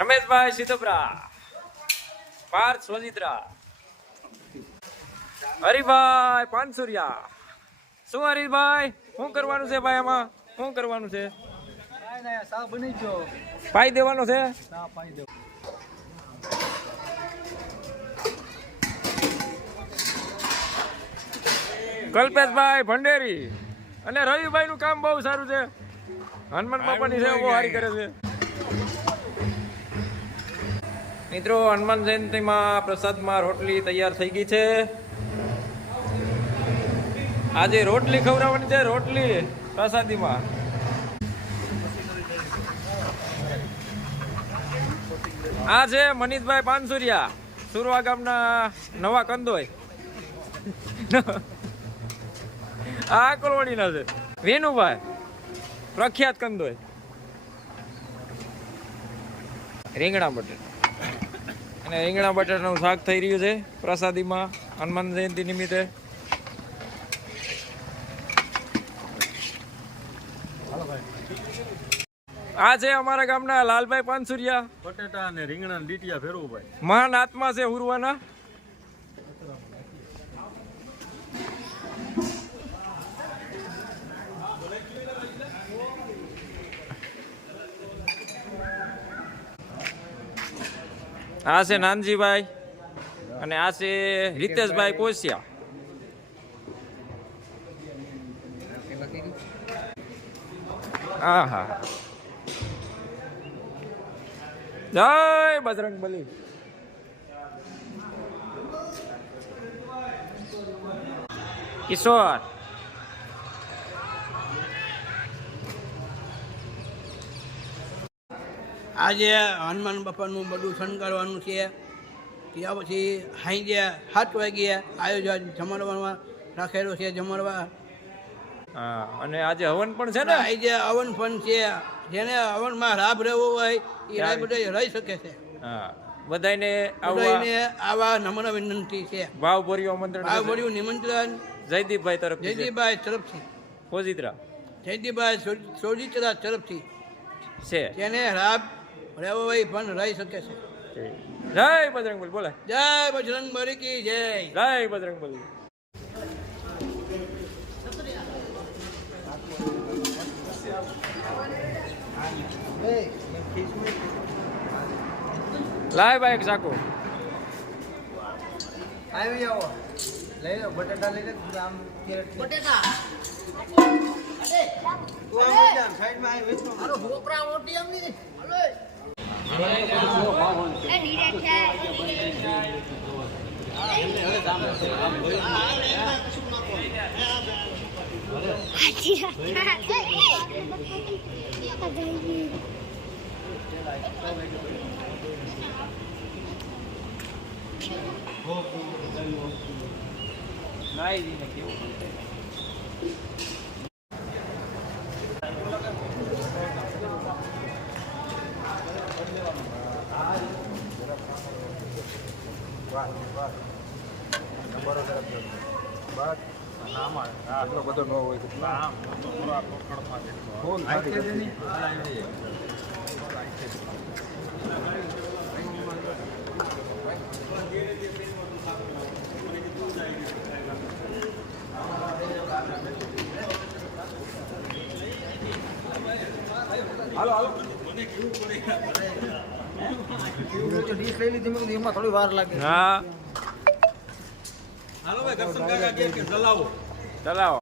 રમેશભાઈ સિદ્ધપરા, પાર્થ સોજિત્રા, હરિભાઈ પાનસુરિયા. શું હરીશભાઈ, શું કરવાનું છે ભાઈ? આમાં શું કરવાનું છે? પાઈ દેવાનો છે. કલ્પેશભાઈ ભંડેરી અને રવિભાઈ નું કામ બહુ સારું છે. હનુમાન બાપાની સેવા બહુ સારી કરે છે. મિત્રો, હનુમાન જયંતિમાં પ્રસાદમાં રોટલી તૈયાર થઈ ગઈ છે. આજે રોટલી ખવડાવવાની છે. રોટલી પ્રસાદીમાં. આ છે મનીષભાઈ પાનસુરિયા, સુરવા ગામના નવા કંદોય. આ કોલવાડીના છે વેનુભાઈ, પ્રખ્યાત કંદોય. રીંગણા બટેટા અને રીંગણા બટાટાનું શાક થઈ રહ્યું છે પ્રસાદીમાં હનુમાન જયંતિ નિમિત્તે. આ છે અમારા ગામના લાલભાઈ પાનસુરિયા, બટેટા અને રીંગણા ડીટિયા ફેરવું ભાઈ. મહાન આત્મા છે ઉરવાના. આ છે નાનજીભાઈ અને આ છે રિતેશભાઈ પોસિયા. હા હા, જય બજરંગબલી. કિશોર, આજે હનુમાન બાપાનું બધું શણગારવાનું છે. ત્યાં પછી સાંજે 7 વાગ્યે આયોજન જમણવામાં રાખેલું છે. જમણવા હા, અને આજે હવન પણ છે ને. આજે હવન પણ છે. જેને હવનમાં લાભ રહેવો હોય એ લાભ બધા રહી શકે છે. હા, બધાને આવા નમ્ર વિનંતી છે. ભાવભર્યું નિમંત્રણ જયદીપભાઈ તરફથી. જયદીપભાઈ તરફથી, સોજિત્રા જયદીપભાઈ સોજિત્રા તરફથી છે. જેને લાભ રહેવો હોય પણ રહી શકે છે. જય બજરંગબલી. બોલે જય બજરંગબલી કી જય. જય બજરંગબલી. લાય ભાઈ એક સાકો. આવી આવો, લઈ લો બટેટા લઈ લે. આમ બટેટા અરે તું આમ લઈ જા, સાઈડમાં આવી વેચો. મારો ભોપરા મોટી આમની હલો એ હીરે છે. એટલો બધો ન હોય. હાલો હાલો, ડીશ લઈ લીધી, એમાં થોડી વાર લાગે. હા, હાલો ભાઈ, કરશન કાકા કે ચલાવો. ચલાવો.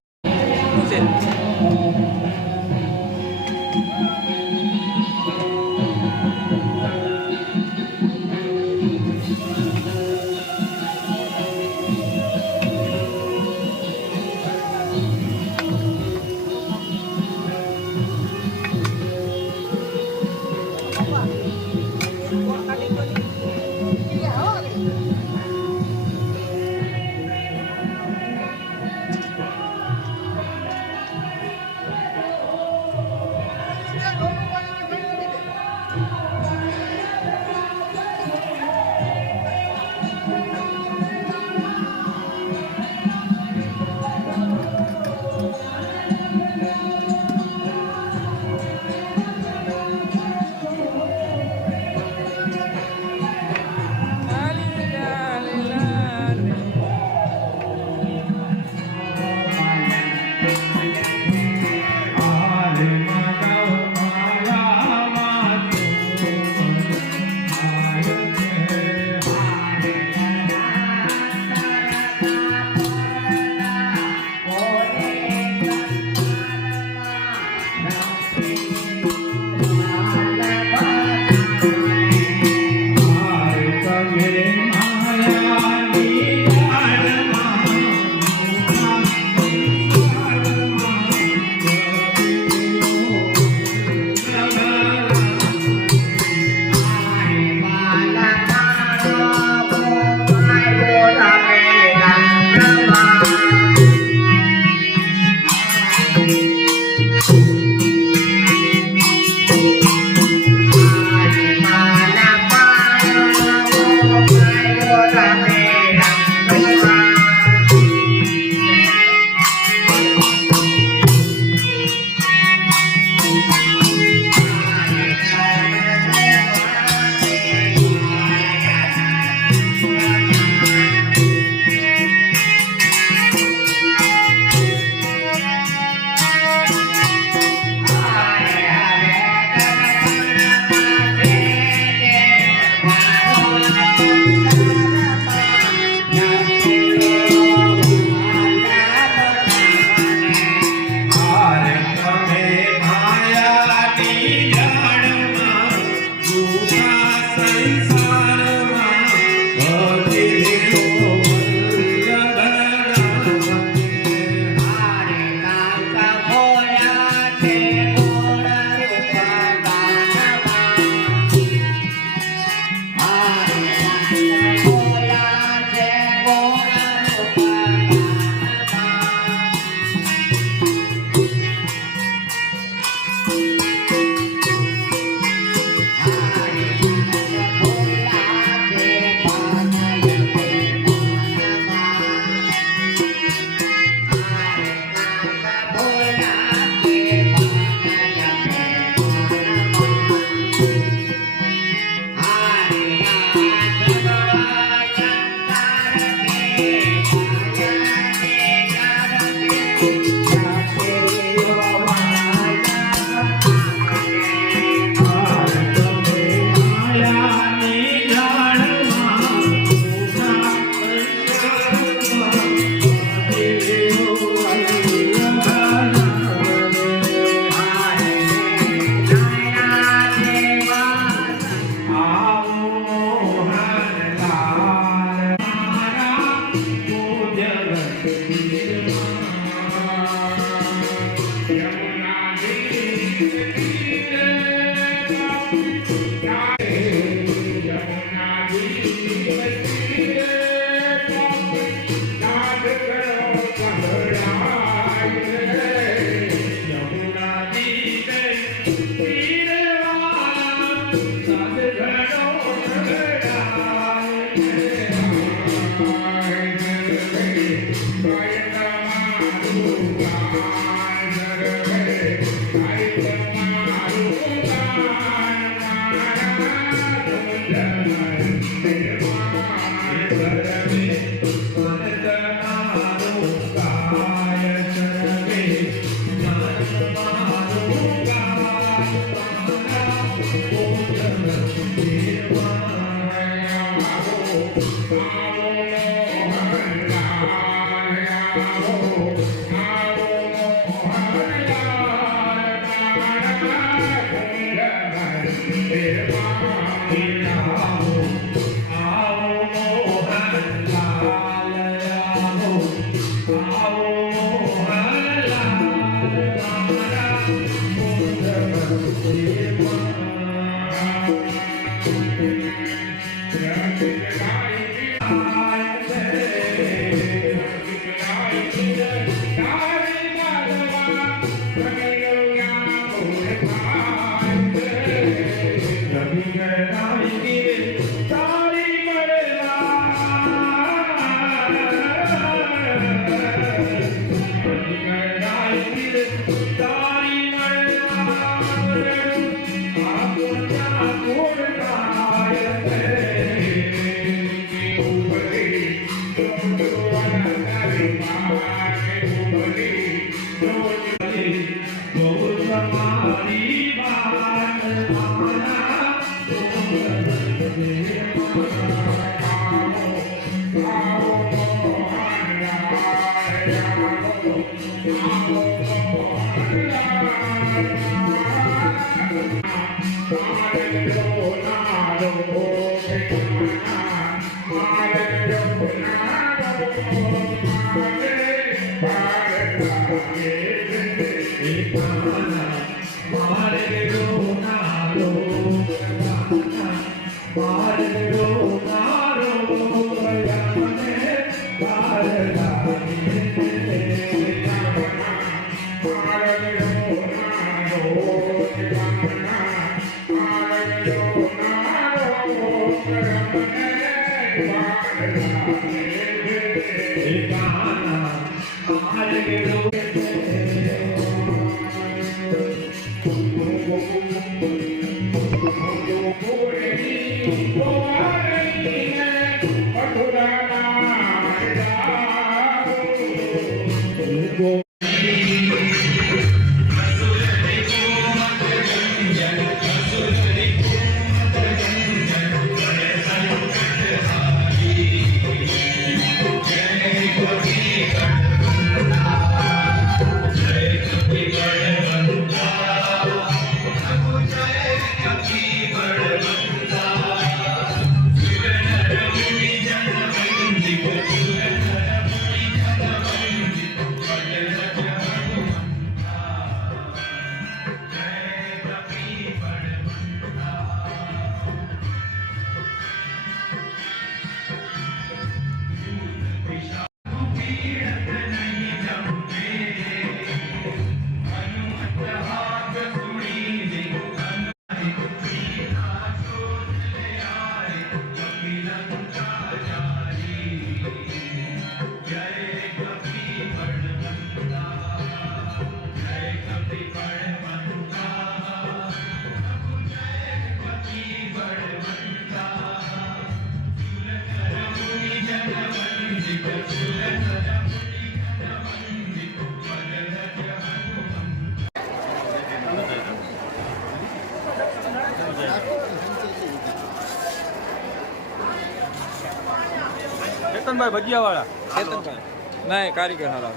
કેતનભાઈ ભજીયાવાળા. કેતનભાઈ નહીં કારીગર હારા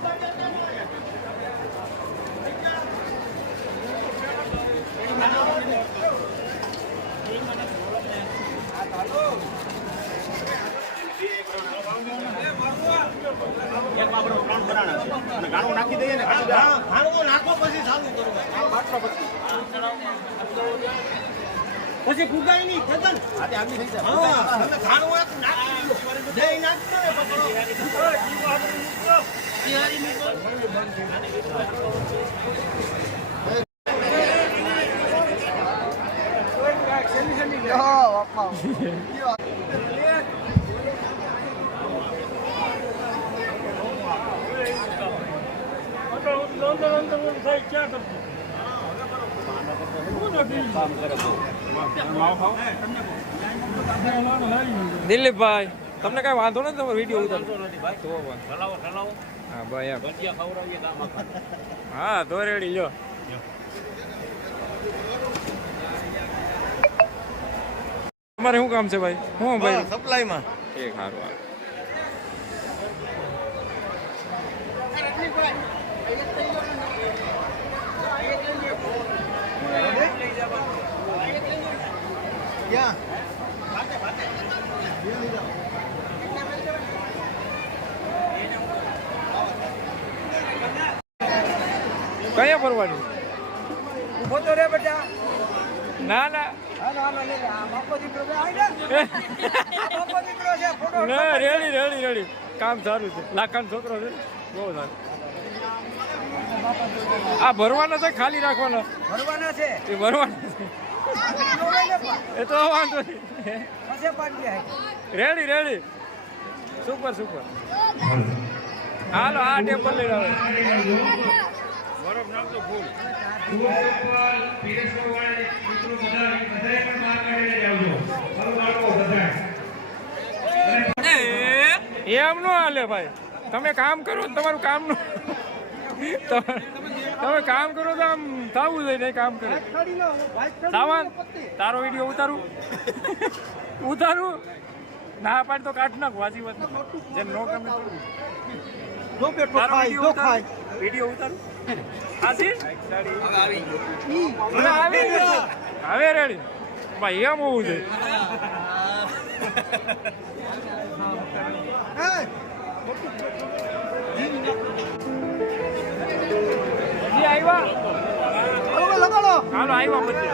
ગાણું નાખી દઈએ ને ખાણું નાખો પછી ચાલુ કરો પછી ફુગાઈ નહીં કેતન આજે આગળ થઈ જાય. હા તમે ખાણું એક નાખી દે નાખતો ને પકડો બિહારી મિત્રો દિલીપભાઈ તમને કઈ વાંધો નથી તમારો વિડીયો ઉતારો હા ભાઈ એમ હા તો રેડી લ્યો તમારે શું કામ છે ભાઈ શું ભાઈ સપ્લાયમાં એક સારું હાલ ક્યાં કયા ભરવાની ઉભો તો રે બેટા ના ના હાલો હાલો લે આ બાપો દીકરો છે આઈ જા આ બાપો દીકરો છે ફોટો ના રેડી રેડી રેડી કામ સારું છે લાખાનો છોકરો છે બહુ સારું આ ભરવાનો છે ખાલી રાખવાનો ભરવાના છે એ ભરવાનો છે એ તો વાંધો નહીં પછી પાડી રેડી રેડી સુપર સુપર હાલો આ ટેબલ લઈ આવે બરફ નાખતો ફૂલ એમ નો હાલે ભાઈ તમે કામ કરો ને તમારું કામ નું તમે કામ કરો તો આમ થવું જોઈએ નહીં કામ કરો સાવન તારો વિડીયો ઉતારું ઉતારું ના પાડ તો કાઢ નાખ વાસી વાત જેમ નો ગમે વિડીયો ઉતારું હવે રેડી ભાઈ એમ હોવું છે આવ્યા હાલો આવ્યા પછી